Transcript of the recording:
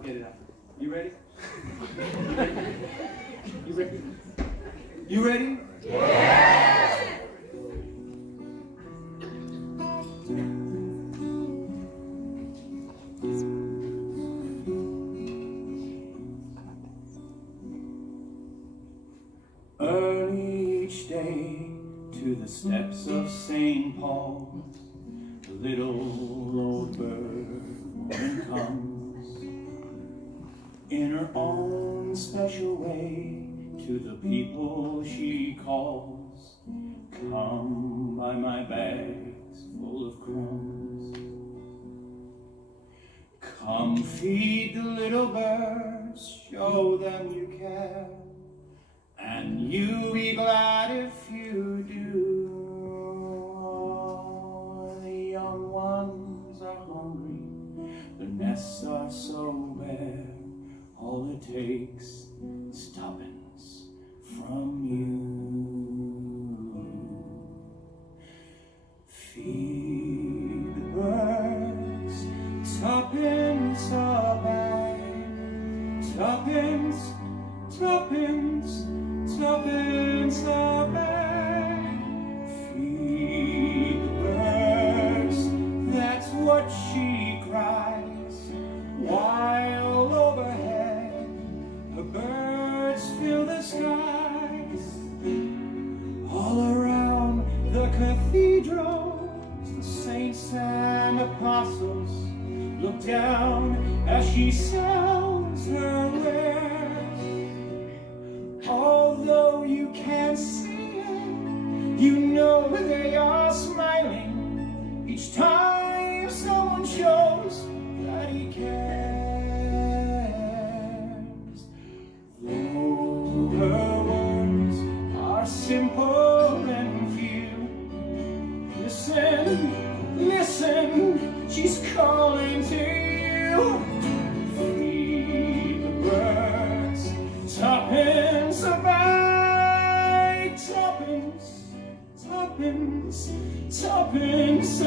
I'll get it out. You ready? You ready? You ready? Yeah! Early each day to the steps of St. Paul's, the little old bird woman comes in her own special way to the people she calls. Come buy my bags full of crumbs. Come feed the little birds, show them you care, and you'll be glad if you do. The young ones are hungry, the nests are so bare, all it takes is tuppence from you. Feed the birds, tuppence a bag, tuppence, tuppence, tuppence a bag. Feed the birds, that's what she cries, while overhead her birds fill the skies. All around the cathedral, the saints and apostles look down as she sells her wares. Although you can't see it, you know they are smiling each time someone shows that he cares. Though her words are simple and few, listen, listen, she's calling to you. Feed the birds, tuppence a bag, tuppence, tuppence, tuppence a